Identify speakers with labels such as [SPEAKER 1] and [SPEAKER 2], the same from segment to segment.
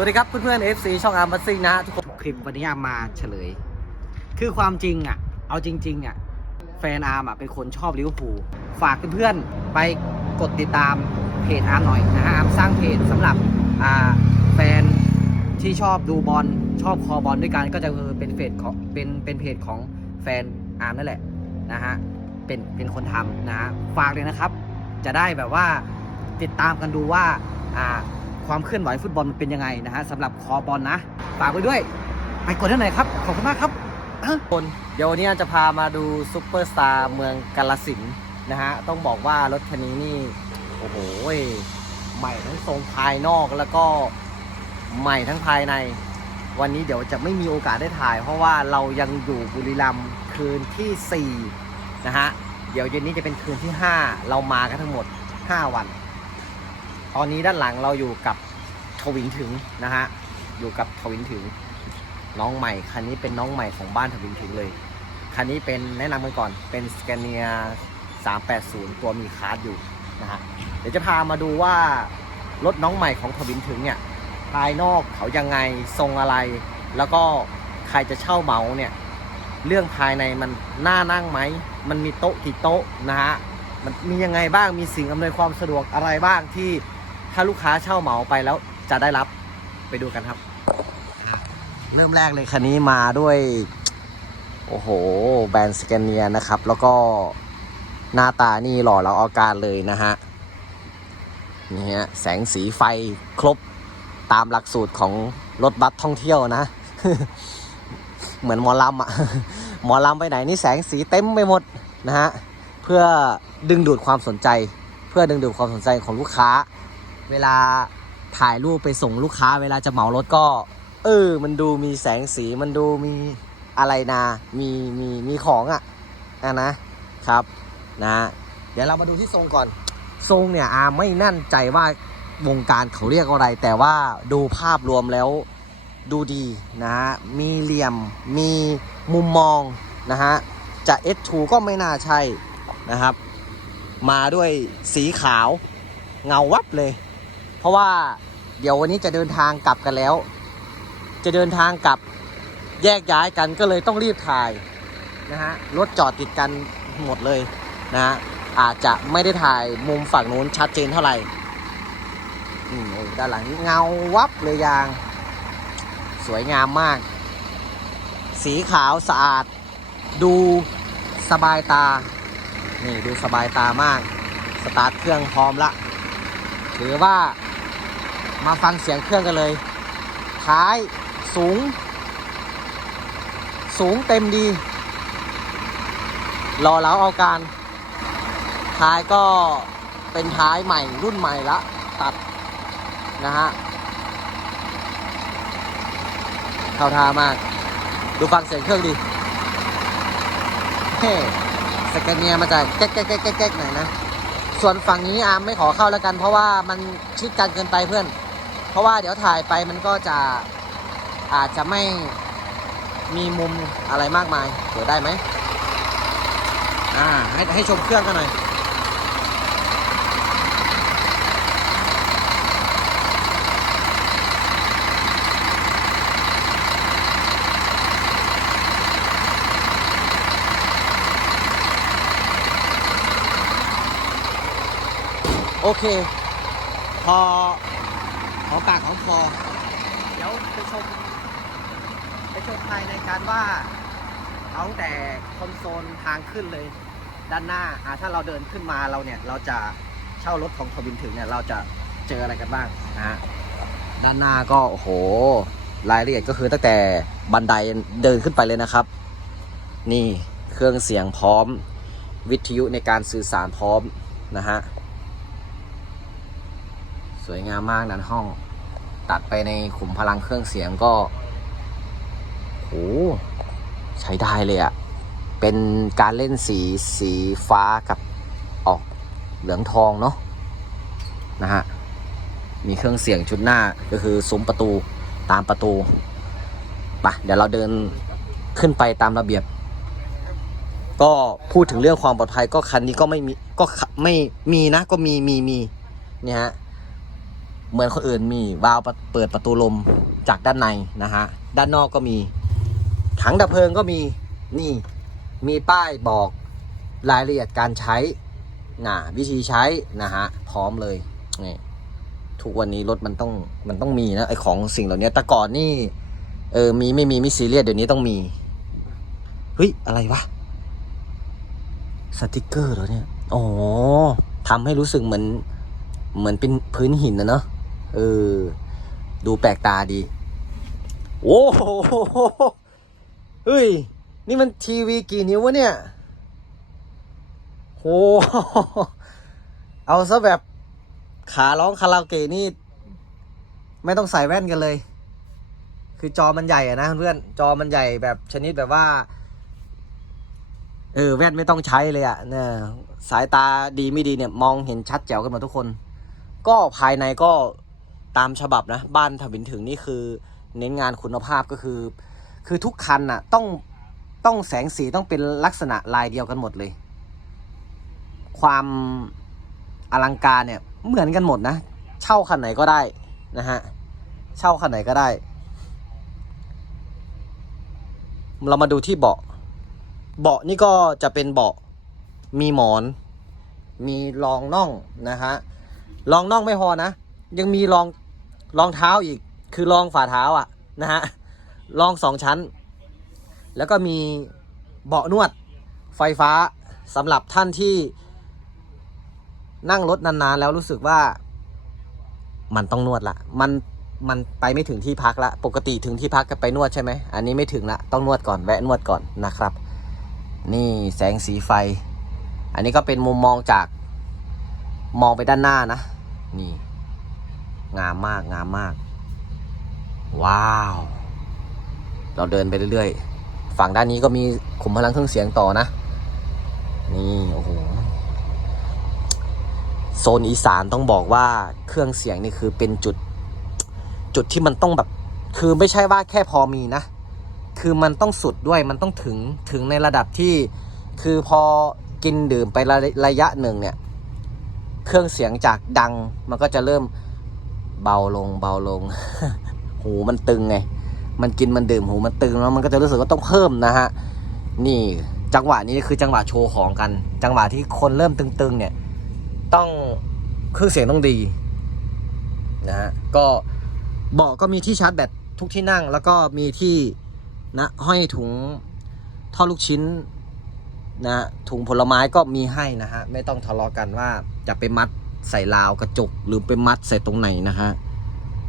[SPEAKER 1] วัสดีครับเพื่อนๆ FC ช่องอาร์มัสซิ่งนะฮะทุกคนคลิปวันนี้อาร์มาเฉลย คือความจริงอะ เอาจริง ๆ อะ แฟนอาร์มอะเป็นคนชอบลิเวอร์พูลฝากเพื่อนๆไปกดติดตามเพจอาร์มหน่อยนะฮะอาร์มสร้างเพจสำหรับอ่าแฟนที่ชอบดูบอลชอบคอบอลด้วยกันก็จะคือเป็นเพจของเป็นเป็นเพจของแฟนอาร์มนั่นแหละนะฮะเป็นเป็นคนทำนะฮะฝากเลยนะครับ จะได้แบบว่าติดตามกันดูว่าอ่า ความเคลื่อนไหวฟุตบอลมันเป็นยังไงนะฮะสำหรับคอบอลนะฝากไว้ด้วย ไปกดได้ไหนครับ ขอบคุณมากครับคนเดี๋ยววันนี้จะพามาดูซุปเปอร์สตาร์เมืองกาลสินนะฮะต้องบอกว่ารถคันนี้นี่โอ้โหใหม่ทั้งทรงภายนอกแล้วก็ใหม่ทั้งภายใน วันนี้เดี๋ยวจะไม่มีโอกาสได้ถ่าย เพราะว่าเรายังอยู่บุรีรัมย์คืนที่4นะฮะเดี๋ยวเย็นนี้จะเป็นคืนที่ 5 เรามากันทั้งหมด 5 วัน ตอนนี้ด้านหลังเราอยู่กับทวินถึงนะฮะ อยู่กับทวินถึงน้องใหม่ คันนี้เป็นน้องใหม่ของบ้านทวินถึงเลย คันนี้เป็นแนะนำกันก่อน เป็นสแกเนีย380 ตัวมีคาร์ดอยู่นะฮะ เดี๋ยวจะพามาดูว่ารถน้องใหม่ของทวินถึงเนี่ย ภายนอกเขายังไง ทรงอะไร แล้วก็ใครจะเช่าเหมาเนี่ย เรื่องภายในมันน่านั่งไหม มันมีโต๊ะกี่โต๊ะนะฮะ มันมียังไงบ้าง มีสิ่งอำนวยความสะดวกอะไรบ้างที่ ถ้าลูกค้าเช่าเหมาไปแล้วจะได้รับไปดูกันครับ เริ่มแรกเลยคันนี้มาด้วย โอ้โห แบรนด์สแกนเนียนะครับ แล้วก็หน้าตานี่หล่อเราอาการเลยนะฮะนี่ฮะแสงสีไฟครบตามหลักสูตรของรถบัสท่องเที่ยวนะ เหมือนหมอลำอะหมอลำไปไหนนี่แสงสีเต็มไปหมดนะฮะเพื่อดึงดูดความสนใจ เพื่อดึงดูดความสนใจของลูกค้า เวลาถ่ายรูปไปส่งลูกค้า เวลาจะเหมารถก็ เออ มันดูมีแสงสีมันดูมีอะไรนะ มีมีมีของอะอะนะครับนะเดี๋ยวเรามาดูที่ทรงก่อน ทรงเนี่ยอาไม่นั่นใจว่าวงการเขาเรียกอะไร แต่ว่าดูภาพรวมแล้วดูดีนะฮะมีเหลี่ยมมีมุมมองนะฮะจะ S2 ก็ไม่น่าใช่นะครับ มาด้วยสีขาวเงาวับเลย เพราะว่าเดี๋ยววันนี้จะเดินทางกลับกันแล้ว จะเดินทางกลับแยกย้ายกันก็เลยต้องรีบถ่ายนะฮะรถจอดติดกันหมดเลยนะฮะอาจจะไม่ได้ถ่ายมุมฝั่งนู้นชัดเจนเท่าไหร่ด้านหลังเงาวับเลยยาง สวยงามมาก สีขาวสะอาด ดูสบายตา นี่ดูสบายตามาก สตาร์ทเครื่องพร้อมละ ถือว่า มาฟังเสียงเครื่องกันเลย ท้ายสูง สูงเต็มดี รอแล้วเอาการ ท้ายก็เป็นท้ายใหม่รุ่นใหม่ละตัดนะฮะเข้าท่ามาก ดูฟังเสียงเครื่องดิเฮ้สแกนเนียมาจากแก๊กแก๊กแก๊กแก๊กหน่อยนะ ส่วนฝั่งนี้อาร์มไม่ขอเข้าแล้วกัน เพราะว่ามันชิดกันเกินไปเพื่อน ราะว่าเดี๋ยวถ่ายไปมันก็จะอาจจะไม่มีมุมอะไรมากมายเดี๋ยวได้ไหมอ่าให้ให้ชมเครื่องกันหน่อยโอเค พอ หอปากหอคอเดี๋ยวไปชมไปชมภายในการว่าเอาแต่คอนโซลทางขึ้นเลย ด้านหน้าอ่าถ้าเราเดินขึ้นมาเราเนี่ย เราจะเช่ารถของทวินถึงเนี่ยเราจะเจออะไรกันบ้างนะฮะด้านหน้าก็โอ้โห รายละเอียดก็คือตั้งแต่บันไดเดินขึ้นไปเลยนะครับ นี่เครื่องเสียงพร้อม วิทยุในการสื่อสารพร้อมนะฮะ สวยงามมากนั้นห้อง ตัดไปในขุมพลังเครื่องเสียงก็โอ้ใช้ได้เลยอะเป็นการเล่นสีสีฟ้ากับออกเหลืองทองเนาะนะฮะมีเครื่องเสียงชุดหน้าก็คือซุ้มประตูตามประตูไปะเดี๋ยวเราเดินขึ้นไปตามระเบียบ ก็พูดถึงเรื่องความปลอดภัยก็คันนี้ก็ไม่มีก็ไม่มีนะก็มีมีมีเนี่ยฮะ เหมือนคนอื่นมีวาล์วเปิดประตูลมจากด้านในนะฮะ ด้านนอกก็มี ถังดับเพลิงก็มีนี่มีป้ายบอกรายละเอียดการใช้นะวิธีใช้นะฮะพร้อมเลยนี่ทุกวันนี้รถมันต้องมันต้องมีนะไอของสิ่งเหล่านี้แต่ก่อนนี่เออมีไม่มีไม่ซีเรียสเดี๋ยวนี้ต้องมีเฮ้ยอะไรวะสติกเกอร์เหรอเนี่ยอ๋อทำให้รู้สึกเหมือนเหมือนเป็นพื้นหินนะเนาะ เออ ดูแปลกตาดี โอ้โหเฮ้ย นี่มันทีวีกี่นิ้ววะเนี่ยโหเอาซะแบบขาร้องคาราโอเกะนี่ ไม่ต้องใส่แว่นกันเลย คือจอมันใหญ่อะนะเพื่อนจอมันใหญ่แบบชนิดแบบว่า เออ แว่นไม่ต้องใช้เลยอะเนี่ยสายตาดีไม่ดีเนี่ย มองเห็นชัดแจ๋วกันหมดทุกคน ก็ภายในก็ ตามฉบับนะ บ้านถวินถึงนี่คือ เน้นงานคุณภาพก็คือ คือทุกคันน่ะ ต้องต้องแสงสีต้องเป็นลักษณะลายเดียวกันหมดเลย ความอลังการเนี่ย เหมือนกันหมดนะ เช่าคันไหนก็ได้นะฮะ เช่าคันไหนก็ได้ เรามาดูที่เบาะ เบาะนี่ก็จะเป็นเบาะมีหมอน มีรองน่องนะฮะรองน่องไม่พอนะ ยังมีรอง รองเท้าอีกคือรองฝ่าเท้าอะนะฮะรองสองชั้น แล้วก็มีเบาะนวดไฟฟ้าสำหรับท่านที่นั่งรถนานๆ แล้วรู้สึกว่ามันต้องนวดละ มันมันไปไม่ถึงที่พักละ ปกติถึงที่พักก็ไปนวดใช่ไหม อันนี้ไม่ถึงละ ต้องนวดก่อน แวะนวดก่อนนะครับ นี่แสงสีไฟ อันนี้ก็เป็นมุมมองจากมองไปด้านหน้านะ นี่ งามมากงามมาก ว้าว เราเดินไปเรื่อยๆ ฝั่งด้านนี้ก็มีขุมพลังเครื่องเสียงต่อนะ นี่โอ้โหโซนอีสานต้องบอกว่าเครื่องเสียงนี่คือเป็นจุด จุดที่มันต้องแบบ คือไม่ใช่ว่าแค่พอมีนะ คือมันต้องสุดด้วยมันต้องถึงถึงในระดับที่ คือพอกินดื่มไประระยะหนึ่งเนี่ย เครื่องเสียงจากดังมันก็จะเริ่ม เบาลงเบาลง หูมันตึงไง มันกินมันดื่มหูมันตึงแล้วมันก็จะรู้สึกว่าต้องเพิ่มนะฮะ นี่จังหวะนี้คือจังหวะโชว์ของกัน จังหวะที่คนเริ่มตึงๆ เนี่ย ต้องเครื่องเสียงต้องดีนะฮะก็เบาะก็มีที่ชาร์จแบตทุกที่นั่ง แล้วก็มีที่นะห้อยถุงท่อลูกชิ้นนะฮะถุงผลไม้ก็มีให้นะฮะ ไม่ต้องทะเลาะกันว่าจะไปมัด ใส่ราวกระจกหรือไปมัดใส่ตรงไหนนะฮะ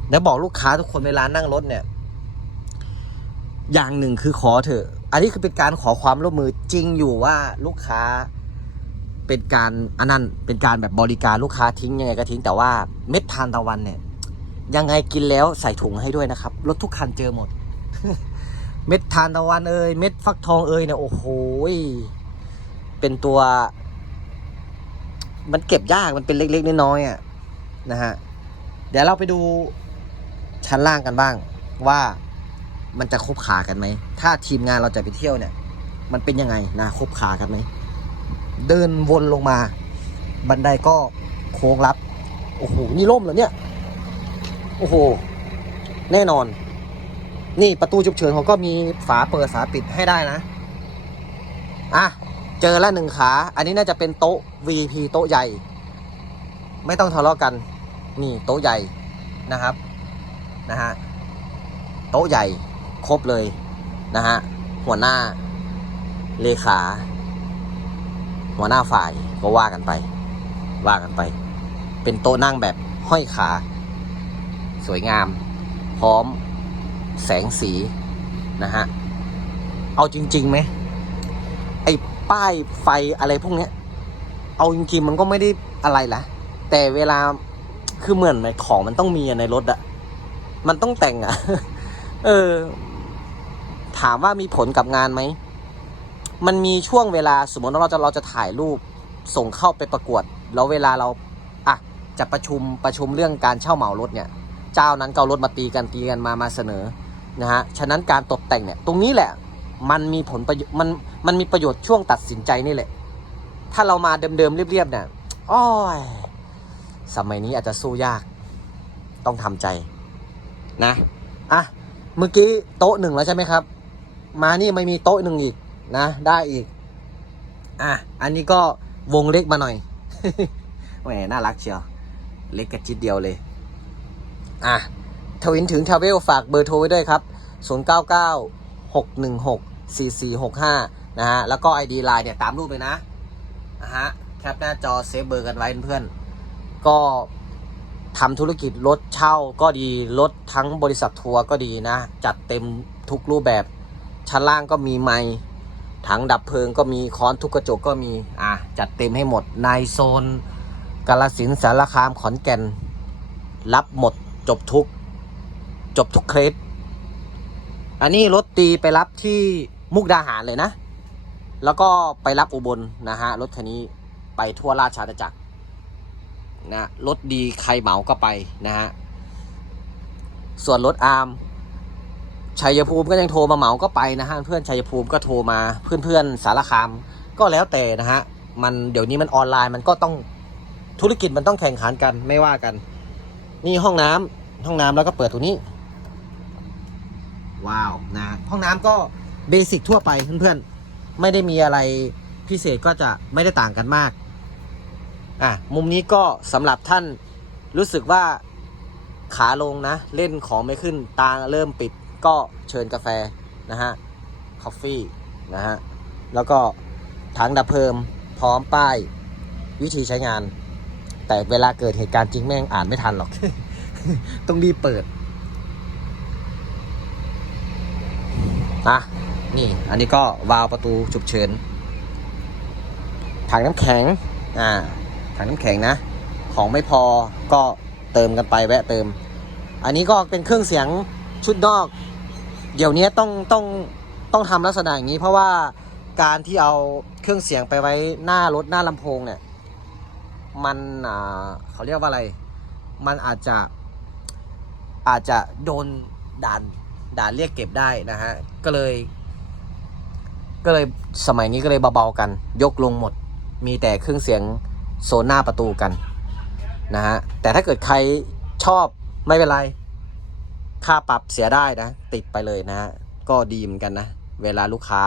[SPEAKER 1] แล้วบอกลูกค้าทุกคนเวลานั่งรถเนี่ย อย่างหนึ่งคือขอเถอะ อันนี้คือเป็นการขอความร่วมมือจริงอยู่ว่าลูกค้าเป็นการอันนั้นเป็นการแบบบริการลูกค้าทิ้งยังไงก็ทิ้งแต่ว่าเม็ดทานตะวันเนี่ย ยังไงกินแล้วใส่ถุงให้ด้วยนะครับรถทุกคันเจอหมด เม็ดทานตะวันเอ่ยเม็ดฟักทองเอ่ยเนี่ยโอ้โหเป็นตัว มันเก็บยากมันเป็นเล็กๆน้อยๆอะนะฮะเดี๋ยวเราไปดูชั้นล่างกันบ้าง ว่ามันจะคบขากันไหม ถ้าทีมงานเราจะไปเที่ยวเนี่ย มันเป็นยังไงนะคบขากันไหม เดินวนลงมา บันไดก็โค้งลับ โอ้โห นี่ล่มเหรอเนี่ย โอ้โห แน่นอน นี่ประตูฉุกเฉินเขาก็มีฝาเปิดฝาปิดให้ได้นะ อะ เจอล้วหนึ่งขา อันนี้น่าจะเป็นโต๊ะ VP โต๊ะใหญ่ ไม่ต้องทะเลาะกัน นี่โต๊ะใหญ่นะครับ นะฮะ โต๊ะใหญ่ครบเลยนะฮะ หัวหน้าเลขา หัวหน้าฝ่ายก็ว่ากันไป ว่ากันไป เป็นโต๊ะนั่งแบบห้อยขา สวยงาม พร้อมแสงสีนะฮะ เอาจริงๆไหม ป้ายไฟอะไรพวกเนี้ย เอาจริงๆมันก็ไม่ได้อะไรละแต่เวลาคือเหมือนไหมของมันต้องมีอะในรถอะมันต้องแต่งอะเออ ถามว่ามีผลกับงานไหม มันมีช่วงเวลาสมมติว่าเราจะเราจะถ่ายรูปส่งเข้าไปประกวด แล้วเวลาเราอะจะประชุมประชุมเรื่องการเช่าเหมารถเนี่ย เจ้านั้นเอารถมาตีกันตีกันมามาเสนอนะฮะ ฉะนั้นการตกแต่งเนี่ย ตรงนี้แหละ มันมีผลประโยชน์มันมันมีประโยชน์ช่วงตัดสินใจนี่แหละ ถ้าเรามาเดิมๆเรียบๆเนี่ยอ้อยสมัยนี้อาจจะสู้ยาก ต้องทำใจนะอะเมื่อกี้โต๊ะหนึ่งแล้วใช่ไหมครับ มานี่ไม่มีโต๊ะหนึ่งอีกนะ ได้อีก อะอันนี้ก็วงเล็กมาหน่อยแหมน่ารักเชียว เล็กกระจิตเดียวเลย อะทวินถึงทราเวลฝากเบอร์โทรไว้ด้วยครับ 099 616 4465 นะฮะ แล้วก็ ID Line เนี่ย ตามรูปเลยนะนะฮะ แคปหน้าจอเซฟเบอร์กันไว้เพื่อนๆ ก็ทำธุรกิจรถเช่าก็ดี รถทั้งบริษัททัวร์ก็ดีนะ จัดเต็มทุกรูปแบบ ชั้นล่างก็มีไม้ถังดับเพลิงก็มีค้อนทุกกระจกก็มี อะ จัดเต็มให้หมด ในโซนกาลสินสารคามขอนแก่น รับหมดจบทุก จบทุกเคส อันนี้รถตีไปรับที่มุกดาหารเลยนะ แล้วก็ไปรับอุบลนะฮะ รถคันนี้ไปทั่วราชอาณาจักรนะรถดีใครเหมาก็ไปนะฮะ ส่วนรถอาร์มชัยภูมิก็ยังโทรมาเหมาก็ไปนะฮะ เพื่อนชัยภูมิก็โทรมาเพื่อนเพื่อนๆสารคามก็แล้วแต่นะฮะ มันเดี๋ยวนี้มันออนไลน์มันก็ต้องธุรกิจมันต้องแข่งขันกันไม่ว่ากัน นี่ห้องน้ำห้องน้ำแล้วก็เปิดตัวนี้ ว้าวนะห้องน้ำก็เบสิกทั่วไปเพื่อนๆ ไม่ได้มีอะไรพิเศษก็จะไม่ได้ต่างกันมากอะมุมนี้ก็สำหรับท่านรู้สึกว่าขาลงนะ เล่นของไม่ขึ้นตาเริ่มปิดก็เชิญกาแฟนะฮะคอฟฟี่นะฮะแล้วก็ถังดับเพลิงพร้อมป้ายวิธีใช้งาน แต่เวลาเกิดเหตุการณ์จริงแม่งอ่านไม่ทันหรอก ต้องรีบเปิด อะ นี่ อันนี้ก็วาล์วประตูฉุกเฉิน ถังน้ำแข็ง อ่า ถังน้ำแข็งนะ ของไม่พอก็เติมกันไปแวะเติม อันนี้ก็เป็นเครื่องเสียงชุดนอก เดี๋ยวนี้ต้องต้องต้องทำลักษณะอย่างนี้ เพราะว่าการที่เอาเครื่องเสียงไปไว้หน้ารถหน้าลำโพงเนี่ย มันอ่าเขาเรียกว่าอะไร มันอาจจะอาจจะโดนด่านด่านเรียกเก็บได้นะฮะ ก็เลย ก็เลยสมัยนี้ก็เลยเบาๆกัน ยกลงหมด มีแต่เครื่องเสียงโซนหน้าประตูกันนะฮะแต่ถ้าเกิดใครชอบไม่เป็นไร ค่าปรับเสียได้นะ ติดไปเลยนะฮะก็ดีเหมือนกันนะ เวลาลูกค้า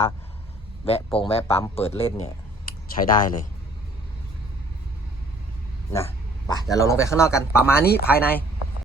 [SPEAKER 1] แวะปงแวะปั๊มเปิดเล่นเนี่ยใช้ได้เลยนะไปเดี๋ยวเราลงไปข้างนอกกันประมาณนี้ภายใน